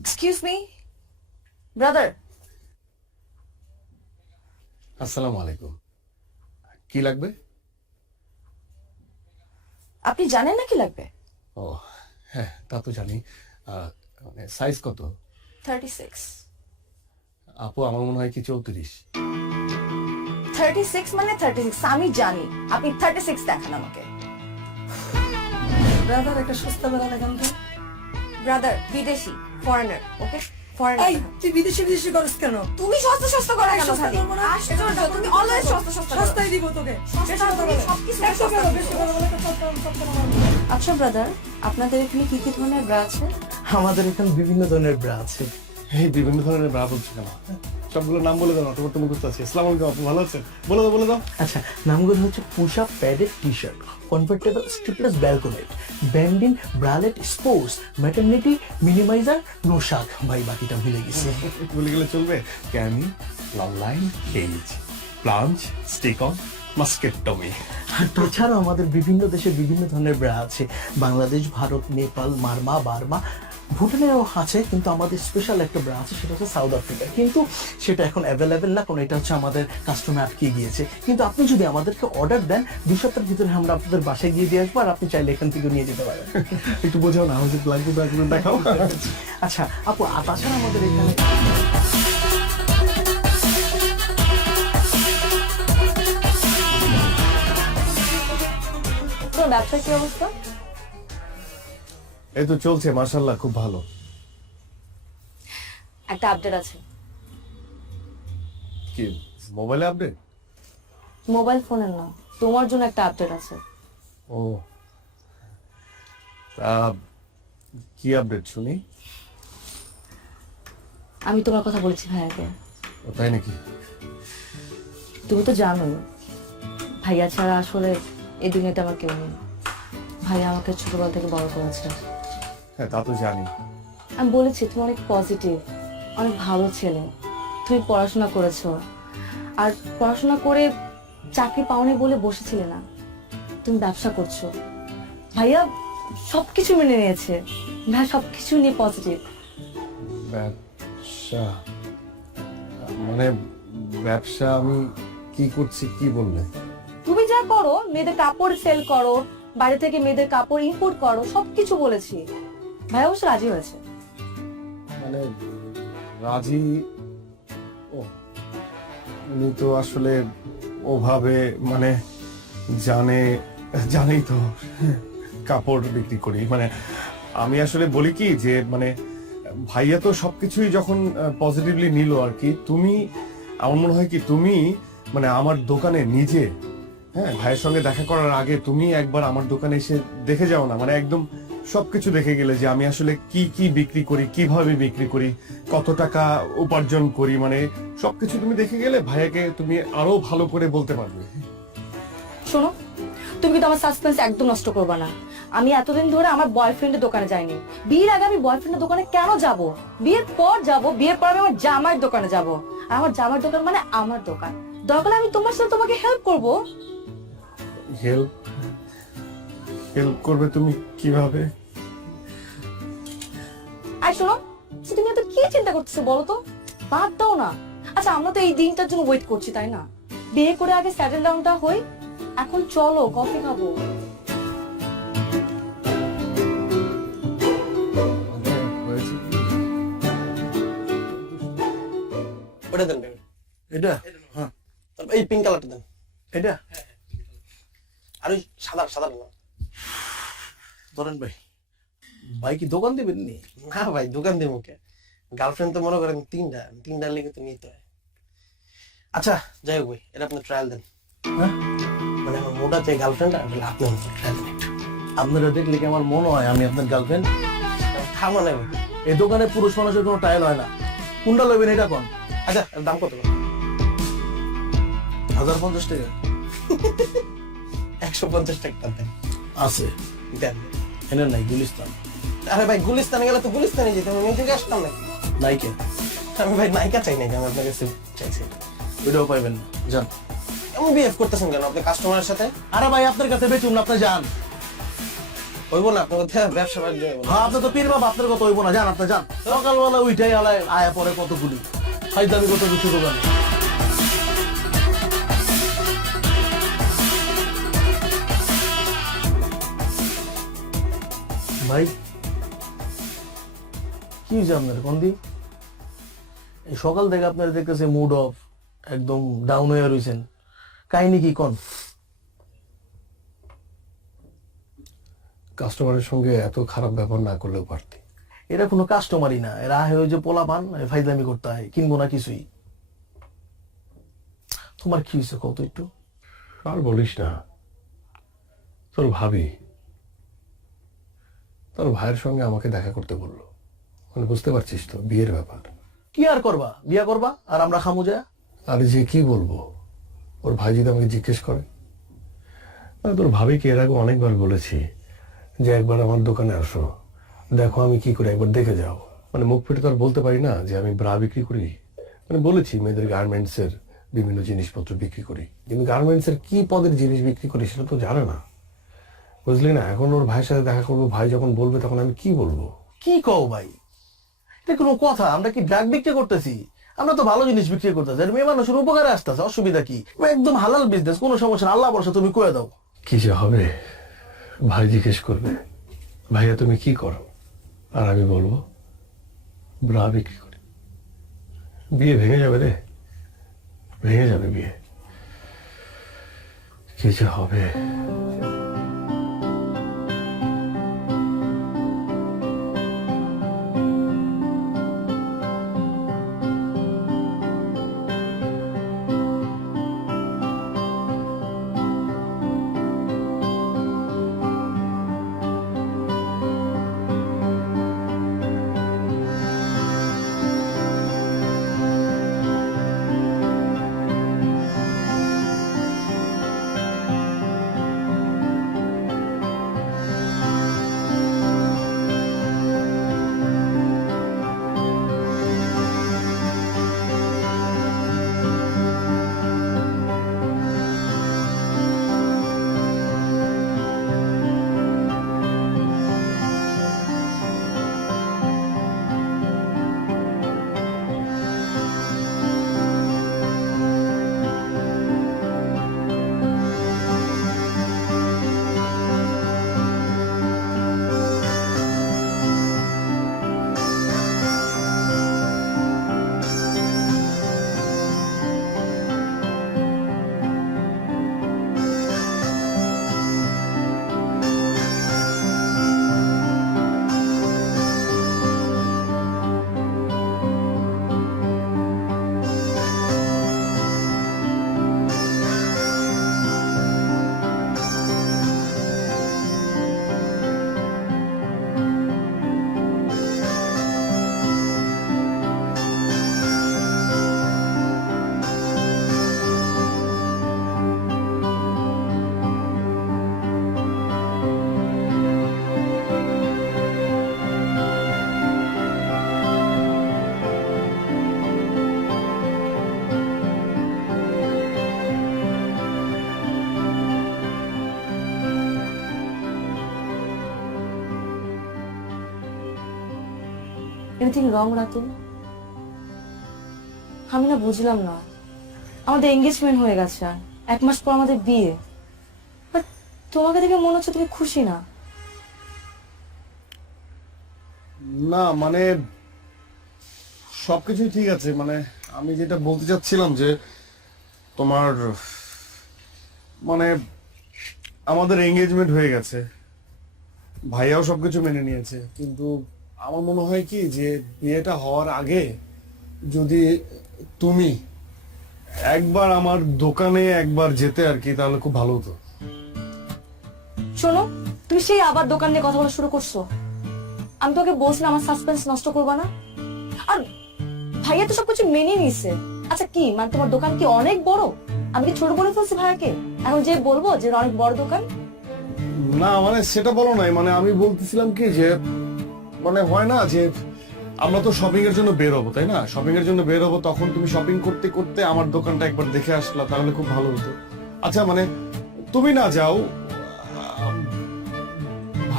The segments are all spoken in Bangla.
Excuse me brother. আসসালামু আলাইকুম। কি লাগবে? আপনি জানেন না কি লাগবে? ও হ্যাঁ, তা তো জানি। মানে সাইজ কত? 36। আপু আমার মনে হয় কি 34। 36 মানে 36, আমি জানি। আপনি 36 দেখান আমাকে। ব্রাদার একটা সস্তা বেলা দেখান তো। ব্রাদার বিদেশি, ফরেনার, ওকে? এই ফরেনার। তুই বিদেশি বিদেশি করস কেন? তুমি সস্তা সস্তা করে কেন সস্তা খালি? করবো না। আশ্চর্য, তুমি অলওয়েজ সস্তা সস্তা করো। সস্তাই দিব তোকে। সস্তা বেশি কথা তুমি বলে। সবকিছু একশো সস্তা কেন? দিচ্ছ। বেশি কথা বলে তো সস্তা বলে। আচ্ছা ব্রাদার, আপনাদের এখানে কি কি ধরনের ব্রা আছে? আমাদের এখানে বিভিন্ন ধরনের ব্রা আছে। এই বিভিন্ন ধরনের ব্রা বলছো কেন? সবগুলো নাম বলে দাও, তোমার তো মুখস্থ আছে। আসসালামু আলাইকুম আপু, ভালো আছেন? বলে দাও। আচ্ছা, নামগুলো হচ্ছে push up padded T shirt, comfortable স্ট্রিপলেস ব্যালকনেট, ব্যান্ডিন bralette sports, maternity minimiser, নোশাক। ভাই বাকিটা ভুলে গেছি। বলে গেলে চলবে। Kani, long line, cage, প্লাঞ্চ, stick on, মাস্কেট টমি। আর তাছাড়া আমাদের বিভিন্ন দেশে বিভিন্ন ধরনের ব্রা আছে। বাংলাদেশ, ভারত, নেপাল, মারমা, বার্মা, ভুটানেও আছে, কিন্তু আমাদের স্পেশাল একটা ব্রা আছে, সেটা হচ্ছে সাউথ আফ্রিকা। কিন্তু সেটা এখন অ্যাভেলেবেল না, কারণ এটা হচ্ছে আমাদের কাস্টমে আটকে গিয়েছে। কিন্তু আপনি যদি আমাদেরকে অর্ডার দেন, 2 সপ্তাহের ভিতরে আমরা আপনাদের বাসায় গিয়ে দিয়ে আসবো, আর আপনি চাইলে এখান থেকে নিয়ে যেতে পারেন। একটু বোঝাও না, আমাদের লাগবে ব্রাগুলো দেখাও। আচ্ছা আপু, আর তাছাড়া আমাদের এখানে তোর ব্যবসার কি অবস্থা? এই তো চলছে মাশাআল্লাহ, খুব ভালো। একটা আপডেট আছে। কি মোবাইলে আপডেট? মোবাইল ফোনের না, তোমার জন্য একটা আপডেট আছে। ও তা কি আপডেট শুনি? আমি তোমার কথা বলেছি ভাইয়াকে। ও তাই নাকি? তুমি তো জানোই ভাইয়া ছাড়া আসলে এই দুনিয়াতে আমার কেউ নেই। ভাইয়া আমাকে ছোটবেলা থেকে বড় করেছে। হ্যাঁ তা তো জানি। আমি বলেছি তুমি অনেক পজিটিভ, অনেক ভালো ছেলে। তুমি পড়াশোনা করেছো, আর পড়াশোনা করে চাকরি পাওনি বলে বসেছিলে না, তুমি ব্যবসা করছো। ভাইয়া সবকিছু মেনে নিয়েছে, ভাইয়া সবকিছু নিয়ে পজিটিভ। ব্যবসা মানে ব্যবসা আমি কি করছি কি বললে? তুমি যা করো, মেয়েদের কাপড় সেল করো, বাইরে থেকে মেয়েদের কাপড় ইম্পোর্ট করো, সবকিছু বলেছি। ভাইয়া অবশ্য রাজি হয়েছে। মানে রাজি? ও উনি তো আসলে ওভাবে মানে জানেই তো কাপড় বিক্রি করি। মানে আমি আসলে বলি কি যে মানে ভাইয়া তো সবকিছুই যখন পজিটিভলি নিল আর কি, তুমি আমার মনে হয় কি তুমি মানে আমার দোকানে নিজে, হ্যাঁ ভাইয়ের সঙ্গে দেখা করার আগে তুমি একবার আমার দোকানে এসে দেখে যাও না। মানে একদম সবকিছু দেখে গেলে যে আমি আসলে কি কি বিক্রি করি, কিভাবে বিক্রি করি, কত টাকা উপার্জন করি, মানে সবকিছু তুমি দেখে গেলে ভাইয়াকে তুমি আরো ভালো করে বলতে পারবে। শোনো, তুমি কিন্তু আমার সাসপেন্স একদম নষ্ট করবে না। আমি এতদিন ধরে আমার বয়ফ্রেন্ডের দোকানে যাইনি। বিয়ের আগে আমি বয়ফ্রেন্ডের দোকানে কেন যাব? বিয়ের পর যাব, বিয়ের পর আমি আমার জামাইয়ের দোকানে যাব। আর আমার জামাইয়ের দোকান মানে আমার দোকান। দরকার আমি তোমার সাথে তোমাকে হেল্প করব। হেল্প করবে তুমি কিভাবে? আর শোনো, তুমি এত কি চিন্তা করতেছো বলো তো? বাদ দাও না। আচ্ছা, আমরা তো এই দিনটার জন্য ওয়েট করছি, তাই না? বিয়ে করে আগে সেটেল ডাউনটা হই। এখন চলো কফি খাবো। ওটা দেন ভাই। এটা হ্যাঁ, তারপর এই পিঙ্ক কালারটা দেন। এটা আর ওই সাদা সাদা না। ধরেন ভাই। ভাই কি দোকান দিবেন নি? না ভাই, দোকান দিয়ে মুখে গার্লফ্রেন্ড তো মনে করেন তিনটা লেগে তো নিতে হয়। আচ্ছা যাই হোক ভাই, এটা আপনি ট্রায়াল দেন। হ্যাঁ, মানে আমার মোটা যে গার্লফ্রেন্ড আপনি ট্রায়াল দেন একটু। আপনারা দেখলে কি আমার মনে হয় আমি আপনার গার্লফ্রেন্ড? থামা নাই ভাই। এই দোকানে পুরুষ মানুষের কোনো ট্রায়াল হয় না। কোনটা লইবেন এটা কোন? আচ্ছা, এর দাম কত? 1050 টাকা 150 টাকা দেন। আছে। দেন। এনে নাই গুলিস্তান। আরে ভাই, গুলিস্তানে গেলে তো গুলিস্তানে যেতে হবে, আমি থেকে আসতাম নাকি? নাইকে আমি ভাই নায়িকা চাই নাকি, আমি আপনার কাছে চাইছি। ওইটাও পাইবেন না, যান। এমন বিহেভ করতেছেন কেন আপনি কাস্টমারের সাথে? আরে ভাই আপনার কাছে বেচুন না, আপনি যান। হইব না আপনার কথা, ব্যবসা বাণিজ্য হইব না। হ্যাঁ আপনি তো পীর বাবা, আপনার কথা হইব না, যান আপনি যান। সকালবেলা উইটাই আলায় আয়া পরে কতগুলি ফাইদামি কত কিছু দোকানে। ভাই কি হয়েছে আপনার কন্দি? এই সকাল থেকে আপনার দেখতেছে মুড অফ, একদম ডাউন হয়ে রয়েছেন, কাহিনী কি কন? কাস্টমারের সঙ্গে এত খারাপ ব্যবহার না করলেও পারতি। এরা কোনো কাস্টমারই না, এরা হয়ে যে পোলা পান ফাইদামি করতে হয়, কিনবো না কিছুই। তোমার কি হয়েছে কত একটু? আর বলিস না, তোর ভাবি তোর ভাইয়ের সঙ্গে আমাকে দেখা করতে বললো। মানে বুঝতে পারছিস তো, বিয়ের ব্যাপার। কি আর করবা, বিয়া করবা আর আমরা খামু যায়। আরে যে কি বলবো, ওর ভাই যদি আমাকে জিজ্ঞেস করে। তোর ভাবিকে এর আগে অনেকবার বলেছি যে একবার আমার দোকানে আসো, দেখো আমি কি করি, একবার দেখে যাও। মানে মুখ ফিটে তো আর বলতে পারি না যে আমি ব্রা বিক্রি করি। মানে বলেছি মেয়েদের গার্মেন্টস এর বিভিন্ন জিনিসপত্র বিক্রি করি, কিন্তু গার্মেন্টস এর কি পদের জিনিস বিক্রি করি সেটা তো জানে না, বুঝলি না। এখন ওর ভাইয়ের সাথে দেখা করবো, ভাই যখন বলবে তখন আমি কি বলবো? কি কও ভাই, এটা কোনো কথা? আমরা কি ড্রাগ বিক্রি করতেছি? আমরা তো ভালো জিনিস বিক্রি করতেছি, আর মেয়ে মানুষের উপকারে আসতেছে, অসুবিধা কি? একদম হালাল বিজনেস, কোনো সমস্যা না, আল্লাহ বর্ষা তুমি কয়ে দাও। কি যে হবে, ভাই জিজ্ঞেস করবে ভাইয়া তুমি কি করো, আর আমি বলবো ব্রা বিক্রি করি। বিয়ে ভেঙে যাবে রে, ভেঙে যাবে বিয়ে। কি যে হবে। Anything wrong Ratul? আমি না বুঝলাম না, আমাদের এঙ্গেজমেন্ট হয়ে গেছে, 1 মাস পর আমাদের বিয়ে, বাট তোমাকে দেখে মনে হচ্ছে তুমি খুশি না। না মানে সবকিছুই ঠিক আছে, মানে আমি যেটা বলতে চাচ্ছিলাম যে তোমার মানে আমাদের এঙ্গেজমেন্ট হয়ে গেছে, ভাইয়াও সবকিছু মেনে নিয়েছে, কিন্তু আমার মনে হয় কি যে বিয়েটা হওয়ার আগে যদি তুমি একবার আমার দোকানে একবার যেতে আর কি, তাহলে খুব ভালো হতো। শোনো, তুমি সেই আবার দোকান নিয়ে কথা বলা শুরু করছো। আমি তোকে বলছিলাম আমার সাসপেন্স নষ্ট করবা না, আর ভাইয়া তো সবকিছু মেনে নিছে। আচ্ছা কি মানে তোমার দোকান কি অনেক বড়? আমি কি ছোট বলে ফেলছি ভাইয়াকে? এখন যে বলবো যে অনেক বড় দোকান? না মানে সেটা বলো নাই, মানে আমি বলতেছিলাম কি যে মানে হয় না যে আমরা তো শপিং এর জন্য বের হবো, তাই না? শপিং এর জন্য বের হবো, তখন তুমি শপিং করতে করতে আমার দোকানটা একবার দেখে আসলা, তাহলে খুব ভালো হতো। আচ্ছা মানে তুমি না যাও,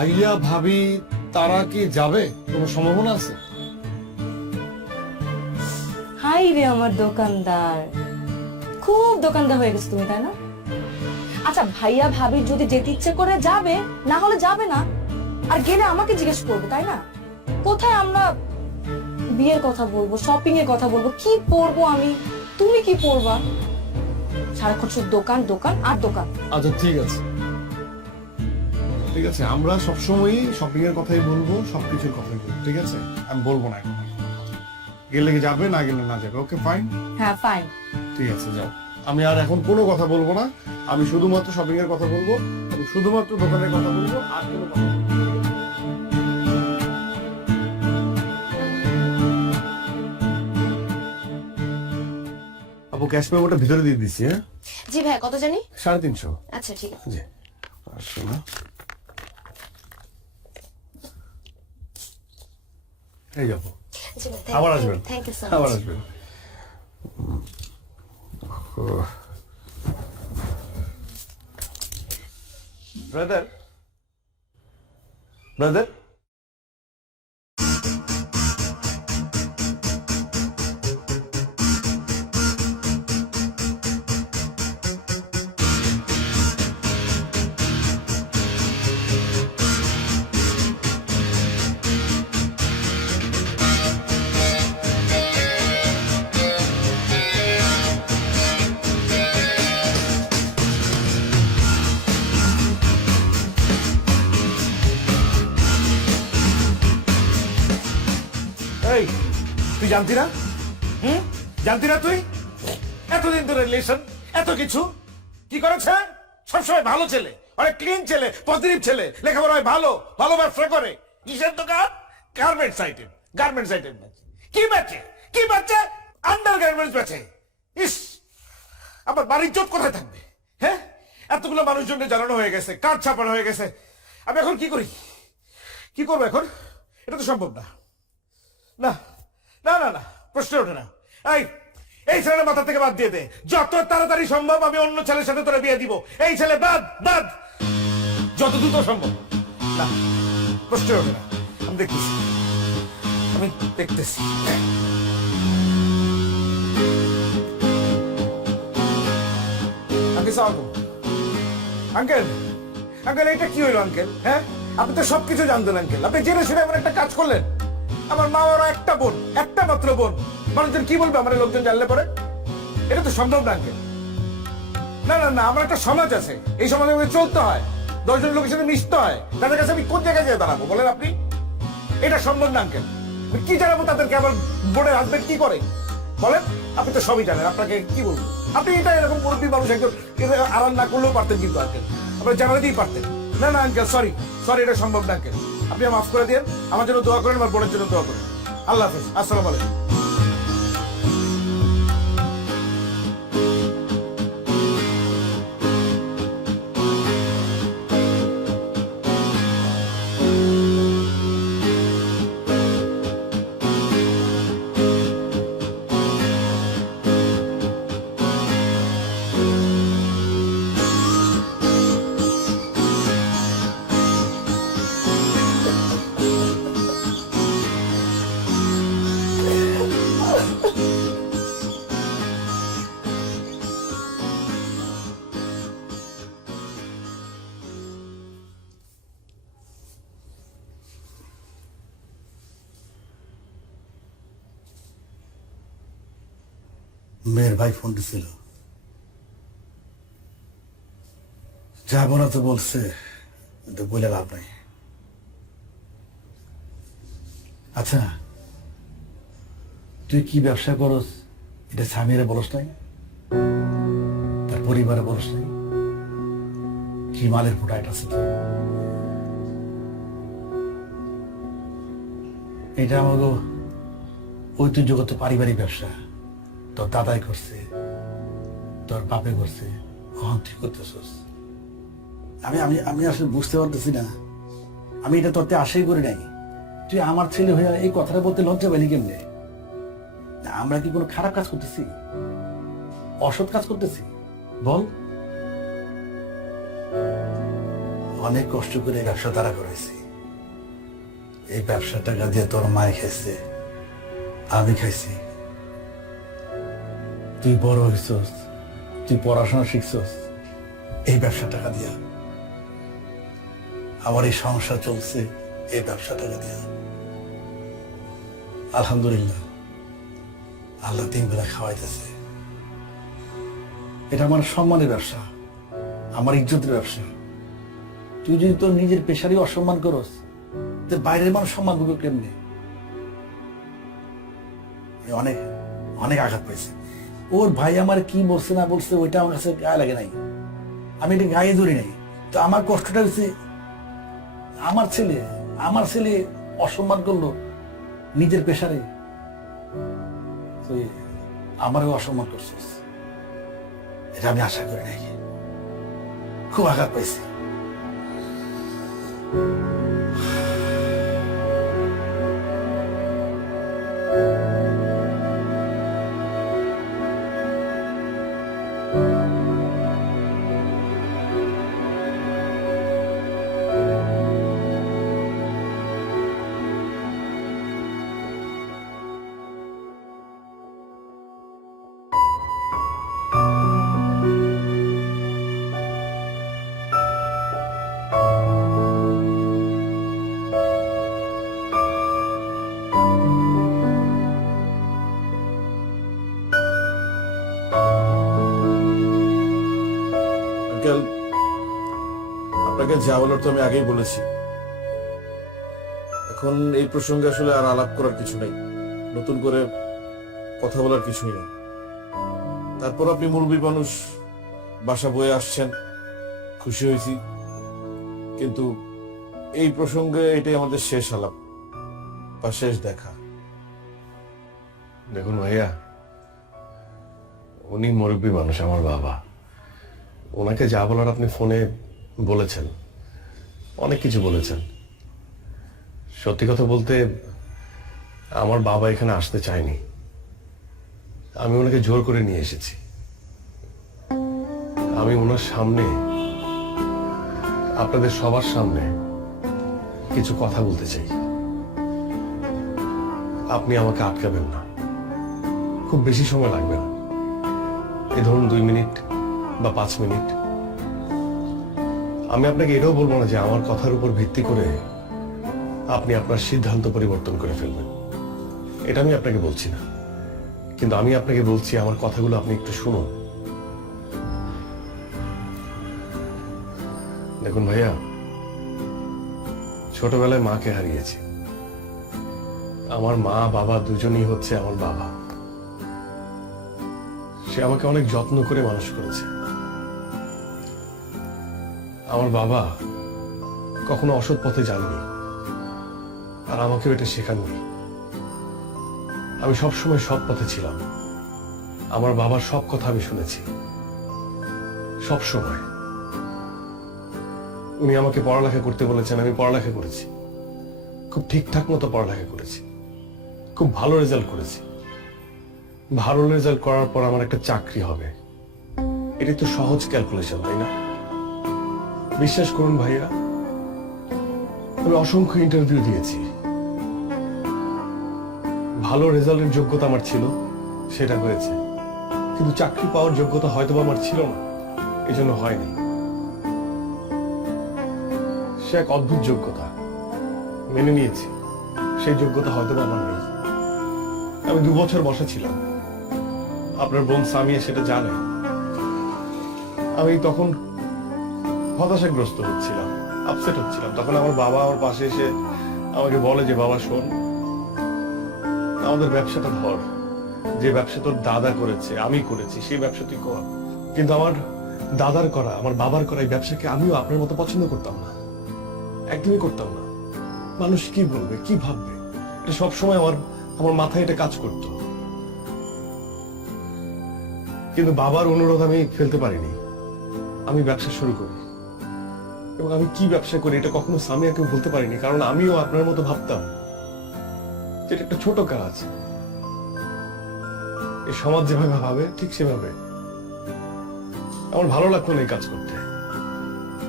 ভাইয়া ভাবি তারা কি যাবে, কোনো সম্ভাবনা আছে? হাই রে আমার দোকানদার, খুব দোকানদার হয়ে গেছে তুমি, তাই না? আচ্ছা ভাইয়া ভাবির যদি যেতে ইচ্ছে করে যাবে, না হলে যাবে না। আর গেলে আমাকে জিজ্ঞেস করবে, তাই না? কোথায় আমরা বিয়ের কথা বলবো, শপিং এর কথা বলবো, কি পরবো আমি, তুমি কি পরবা? সারাক্ষণ শুধু দোকান দোকান আর দোকান। আচ্ছা ঠিক আছে, ঠিক আছে, আমরা সবসময়ই শপিং এর কথাই বলবো, সবকিছুর কথাই বলবো, ঠিক আছে? আমি বলবো না এখন, গেলে কি যাবে, না গেলে না যাবে। ওকে ফাইন, হ্যাঁ ফাইন। ঠিক আছে, যাও। আমি আর এখন কোনো কথা বলবো না, আমি শুধুমাত্র শপিং এর কথা বলবো এবং শুধুমাত্র দোকানের কথা বলবো, আর কোনো কথা বলবো না। আপু ক্যাশ মেমোটা ভিতরে দিয়ে দিচ্ছি। হ্যাঁ, জি ভাই, কত জানি? 350। আচ্ছা ঠিক আছে। জি, আসো না, এই যাবো, জি ভাই, আবার আসবেন, থ্যাংক ইউ সো আবার মাচ। আসবেন। ব্রাদার, ব্রাদার, এই তুই জানতি না? জানতি না তুই? এতদিন ধরে রিলেশন, এত কিছু কি করেছে? সবসময় ভালো ছেলে, অনেক ক্লিন ছেলে, পজিটিভ ছেলে, লেখাপড়ায় ভালো, ভালো ব্যবসা করে। কিসের দোকান? গার্মেন্টস আইটেম, গার্মেন্টস আইটেম বেচে। কি বেচে? কি বেচে? আন্ডার গার্মেন্টস বেচে। ইস, আবার বাড়ির চোট কোথায় থাকবে? হ্যাঁ, এতগুলো মানুষজনকে জানানো হয়ে গেছে, কার্ড ছাপানো হয়ে গেছে। আমি এখন কি করি? কি করবো এখন? এটা তো সম্ভব না। না না না না, প্রশ্ন ওঠে না। এই এই ছেলের মাথা থেকে বাদ দিয়ে দে, যত তাড়াতাড়ি সম্ভব আমি অন্য ছেলের সাথে তোরা বিয়ে দিব। এই ছেলে বাদ, বাদ, যত দ্রুত সম্ভব। না, প্রশ্ন ওঠে না। আমি দেখতেছি, আমি দেখতেছি। আঙ্কেল, আঙ্কেল এটা কি হইল আঙ্কেল? হ্যাঁ, আপনি তো সবকিছু জানতেন আঙ্কেল, আপনি জেনে শুনে এমন একটা কাজ করলেন। আমার মা ওরা একটা বোন, একটা মাত্র বোন, মানুষজন কি বলবে আমার লোকজন জানলে পরে? এটা তো সম্ভব না আঙ্কেল। না না না, আমার একটা সমাজ আছে, এই সমাজে আমাকে চলতে হয়, 10 জন লোকের সাথে মিশতে হয়, তাদের কাছে আমি কোন জায়গায় যেয়ে দাঁড়াবো বলেন আপনি? এটা সম্ভব না আঙ্কেল। কি জানাবো তাদেরকে আমার বোনের হাজবেন্ড কি করে বলেন? আপনি তো সবই জানেন, আপনাকে কি বলবো? আপনি এটা এরকম মুরব্বী মানুষ একজন আড়াল না করলেও পারতেন কিন্তু আঙ্কেল, আপনার জানাতেই পারতেন। না না আঙ্কেল, সরি সরি, এটা সম্ভব না আঙ্কেল। আপনি মাফ করে দিন, আমার জন্য দোয়া করেন, আমার বোনের জন্য দোয়া করেন। আল্লাহ হাফেজ, আসসালামু আলাইকুম। মেয়ের ভাই ফোন দিছিল, যাবো না তো বলছে, কিন্তু বলে লাভ নাই। আচ্ছা, তুই কি ব্যবসা করস এটা স্বামীরে বলস নাই, তার পরিবারে বলস নাই? কি মালের ফুটাইট আছে তো? এটা আমাকে ঐতিহ্যগত পারিবারিক ব্যবসা। তোর দাদাই করছে, তোর বাপে করছে, কখন তুই করতেছস? আমি আমি আমি আসলে বুঝতে পারতেছি না, আমি এটা তোরতে আশাই করি নাই। তুই আমার ছেলে হয়ে এই কথাটা বলতে লজ্জা পেলি কেমনে? আমরা কি কোনো খারাপ কাজ করতেছি, অসৎ কাজ করতেছি বল? ও অনেক কষ্ট করে এই ব্যবসা দাঁড়া করাইছি। এই ব্যবসা টাকা দিয়ে তোর মায় খাইছে, আমি খাইছি। তুই বড় হইছস, তুই পড়াশোনা শিখছস এই ব্যবসা টাকা দিয়া। আমার এই সংসার চলছে এই ব্যবসা টাকা দিয়া। আলহামদুলিল্লাহ, আল্লাহ 3 বেলা খাওয়াইতেছে। এটা আমার সম্মানের ব্যবসা, আমার ইজ্জতের ব্যবসা। তুই যদি তোর নিজের পেশারই অসম্মান করস, তো বাইরের মানুষ সম্মান করবে কেমনি? আমি অনেক অনেক আঘাত পাইছি। ওর ভাই আমার কি বলছে না বলছে ওইটা আমার কাছে গায়ে লাগে নাই, আমি এটা গায়ে ধরি নাই। তো আমার কষ্টটা হচ্ছে আমার ছেলে অসম্মান করলো নিজের পেশারে, তুই আমারও অসম্মান করছিস। এটা আমি আশা করি নাই, খুব আঘাত পাইছি। আঙ্কেল, আপনাকে যা বলার তো আমি আগেই বলেছি। এখন এই প্রসঙ্গে আসলে আর আলাপ করার কিছু নেই, নতুন করে কথা বলার কিছুই নেই। তারপর আপনি মুরব্বী মানুষ, বাসা বয়ে আসছেন, খুশি হয়েছি। কিন্তু এই প্রসঙ্গে এটাই আমাদের শেষ আলাপ বা শেষ দেখা। দেখুন ভাইয়া, উনি মুরব্বী মানুষ, আমার বাবা। ওনাকে যা বলার আপনি ফোনে বলেছেন, অনেক কিছু বলেছেন। সত্যি কথা বলতে আমার বাবা এখানে আসতে চায়নি, আমি ওনাকে জোর করে নিয়ে এসেছি। আমি ওনার সামনে, আপনাদের সবার সামনে কিছু কথা বলতে চাই। আপনি আমাকে আটকাবেন না, খুব বেশি সময় লাগবে না, এই ধরুন 2 মিনিট বা 5 মিনিট। আমি আপনাকে এটাও বলবো না যে আমার কথার উপর ভিত্তি করে আপনি আপনার সিদ্ধান্ত পরিবর্তন করে ফেলবেন, এটা আমি আপনাকে বলছি না। কিন্তু আমি আপনাকে বলছি, আমার কথাগুলো আপনি একটু শুনুন। দেখুন ভাইয়া, ছোটবেলায় মাকে হারিয়েছি। আমার মা বাবা দুজনেই হচ্ছে আমার বাবা। সে আমাকে অনেক যত্ন করে মানুষ করেছে। আমার বাবা কখনো অসৎ পথে যাননি, আর আমাকেও এটা শেখাননি। আমি সবসময় সৎ পথে ছিলাম। আমার বাবার সব কথা আমি শুনেছি, সব সময়। উনি আমাকে পড়ালেখা করতে বলেছেন, আমি পড়ালেখা করেছি, খুব ঠিকঠাক মতো পড়ালেখা করেছি, খুব ভালো রেজাল্ট করেছি। ভালো রেজাল্ট করার পর আমার একটা চাকরি হবে, এটি তো সহজ ক্যালকুলেশন, তাই না? বিশ্বাস করুন ভাইয়া, আমি অসংখ্য ইন্টারভিউ দিয়েছি। ভালো রেজাল্টের যোগ্যতা আমার ছিল, সেটা হয়েছে। কিন্তু চাকরি পাওয়ার যোগ্যতা হয়তো আমার ছিল না, এই জন্য হয়নি। সে এক অদ্ভুত যোগ্যতা, মেনে নিয়েছি। সেই যোগ্যতা হয়তো আমার নেই। আমি 2 বছর বসা ছিলাম, আপনার বোন সামিয়া সেটা জানে। আমি তখন হতাশাগ্রস্ত হচ্ছিলাম, আপসেট হচ্ছিলাম। তখন আমার বাবা আমার পাশে এসে আমাকে বলে যে, বাবা শোন, আমাদের ব্যবসাটা ধর, যে ব্যবসা তোর দাদা করেছে, আমি করেছি, সেই ব্যবসা তুই কর। কিন্তু আমার দাদার করা, আমার বাবার করা এই ব্যবসাকে আমিও আপনার মতো পছন্দ করতাম না, একদমই করতাম না। মানুষ কি বলবে, কি ভাববে, এটা সবসময় আমার মাথায় এটা কাজ করতো। কিন্তু বাবার অনুরোধ আমি ফেলতে পারিনি, আমি ব্যবসা শুরু করি। এবং আমি কি ব্যবসা করি এটা কখনো সামিয়াকে বলতে পারিনি, কারণ আমিও আপনার মতো ভাবতাম যেটা একটা ছোট কাজ। এই সমাজ যেভাবে ভাবে ঠিক সেভাবে। আমার ভালো লাগতো না এই কাজ করতে।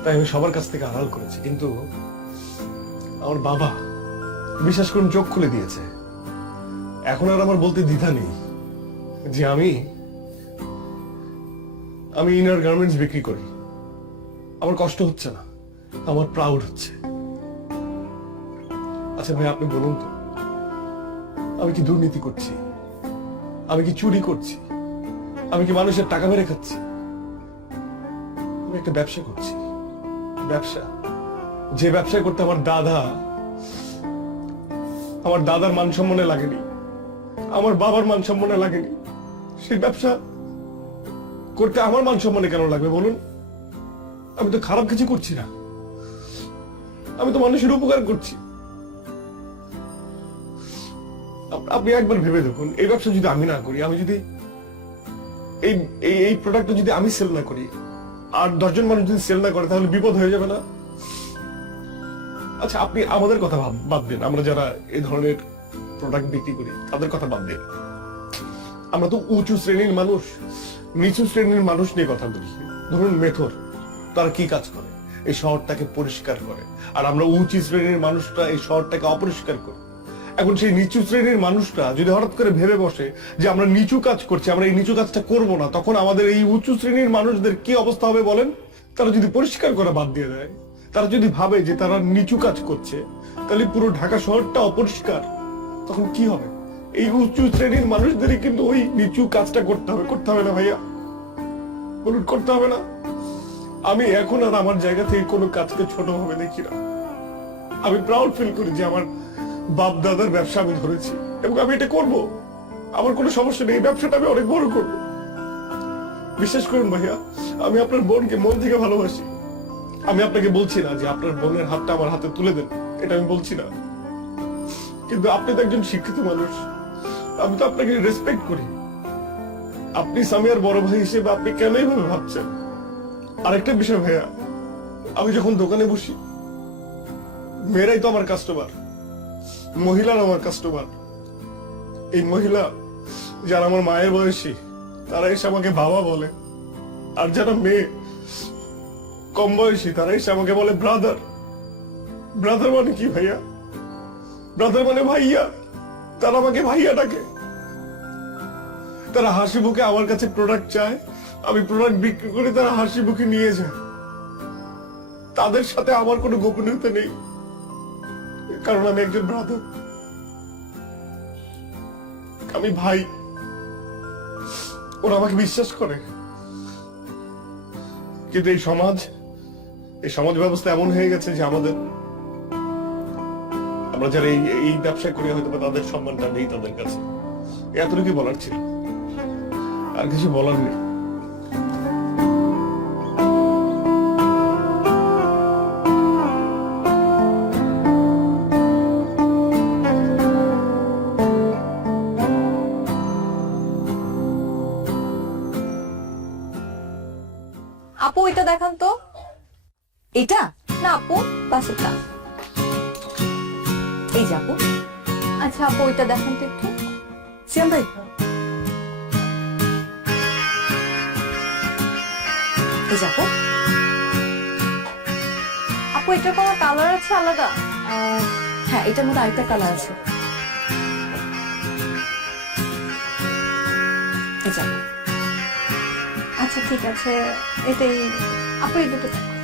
তাই আমি সবার কাছ থেকে আড়াল করেছি, কিন্তু আমার বাবা বিশ্বাস করুন চোখ খুলে দিয়েছে। এখন আর আমার বলতে দ্বিধা নেই যে আমি ইনার গার্মেন্টস বিক্রি করি। আমার কষ্ট হচ্ছে না, আমার প্রাউড হচ্ছে। আচ্ছা ভাই, আপনি বলুন তো, আমি কি দুর্নীতি করছি? আমি কি চুরি করছি? আমি কি মানুষের টাকা মেরে খাচ্ছি? আমি একটা ব্যবসা করছি, ব্যবসা, যে ব্যবসা করতে আমার দাদার মান সম্মানে লাগেনি, আমার বাবার মান সম্মানে লাগেনি, সেই ব্যবসা করতে আমার মান সম্মানে কেন লাগবে বলুন? আমি তো খারাপ কিছু করছি না, আমি তো মানুষের উপকার করছি। আপনি একবার ভেবে দেখুন, এই ব্যবসা যদি আমি না করি, আমি যদি এই প্রোডাক্টটা যদি আমি সেল না করি, আর 10 জন মানুষ যদি সেল না করে, তাহলে বিপদ হয়ে যাবে না? আচ্ছা, আপনি আমাদের কথা বাদ দিন, আমরা যারা এই ধরনের প্রোডাক্ট বিক্রি করি তাদের কথা বাদ দিন। আমরা তো উঁচু শ্রেণীর মানুষ, নিচু শ্রেণীর মানুষ নিয়ে কথা বলি। ধরুন মেথর, তারা কি কাজ করে? এই শহরটাকে পরিষ্কার করে। আর আমরা উঁচু শ্রেণীর মানুষটা এই শহরটাকে অপরিষ্কার করি। এখন সেই নিচু শ্রেণীর মানুষটা যদি হঠাৎ করে ভেবে বসে যে আমরা নিচু কাজ করছি, আমরা এই নিচু কাজটা করব না, তখন আমাদের এই উঁচু শ্রেণীর মানুষদের কি অবস্থা হবে বলেন? তারা যদি পরিষ্কার করা বাদ দিয়ে দেয়, তারা যদি ভাবে যে তারা নিচু কাজ করছে, তাহলে পুরো ঢাকা শহরটা অপরিষ্কার, তখন কি হবে? এই উঁচু শ্রেণীর মানুষদেরই কিন্তু ওই নিচু কাজটা করতে হবে না ভাইয়া? বলুন, করতে হবে না? আমি এখন আর আমার জায়গা থেকে কোনো কাজকে ছোট ভাবে দেখি না। আমি প্রাউড ফিল করি যে আমার বাপ দাদার ব্যবসা আমি ধরেছি, এবং আমি এটা করব। আমার কোনো সমস্যা নেই, এই ব্যবসাটা আমি অনেক বড় করব। বিশ্বাস করুন ভাইয়া, আমি আপনার বোনকে মন থেকে ভালোবাসি। আমি আপনাকে বলছি না যে আপনার বোনের হাতটা আমার হাতে তুলে দেন, এটা আমি বলছি না। কিন্তু আপনি তো একজন শিক্ষিত মানুষ, আমি তো আপনাকে রেসপেক্ট করি। আপনি সামিয়ার বড় ভাই হিসেবে আপনি কেন এইভাবে ভাবছেন? আরেকটা বিষয় ভাইয়া, আমি যখন দোকানে বসি, মেয়েরাই তো আমার কাস্টমার, মহিলারা আমার কাস্টমার। এই মহিলা যারা আমার মায়ের বয়সী, তারা এসে আমাকে বাবা বলে। আর যারা মেয়ে কম বয়সী, তারা এসে আমাকে বলে ব্রাদার। ব্রাদার মানে কি ভাইয়া? ব্রাদার মানে ভাইয়া। তারা আমাকে ভাইয়া ডাকে। তারা হাসি মুখে আমার কাছে প্রোডাক্ট চায়, আমি প্রোডাক্ট বিক্রি করে তারা হাসি মুখে নিয়ে যায়। তাদের সাথে আমার কোনো গোপনীয়তা নেই, কারণ আমি একজন ব্রাদার, আমি ভাই। ওরা আমাকে বিশ্বাস করে। কিন্তু এই সমাজ ব্যবস্থা এমন হয়ে গেছে যে আমরা যারা এই ব্যবসা করি, হয়তো তাদের সম্মানটা নেই তাদের কাছে। এতটুকু বলার ছিল, আর কিছু বলার নেই। আপু এটা দেখান তো। এটা না আপু, পাশেরটা। এই যে আপু। আচ্ছা আপু এটা দেখান তো একটু। সিয়াম ভাই, এই যে আপু। আপু এটার কোনো কালার আছে আলাদা? হ্যাঁ, এটার মধ্যে আরেকটা কালার আছে। এই যে আপু। আচ্ছা ঠিক আছে, এটাই আপু, এই দুটো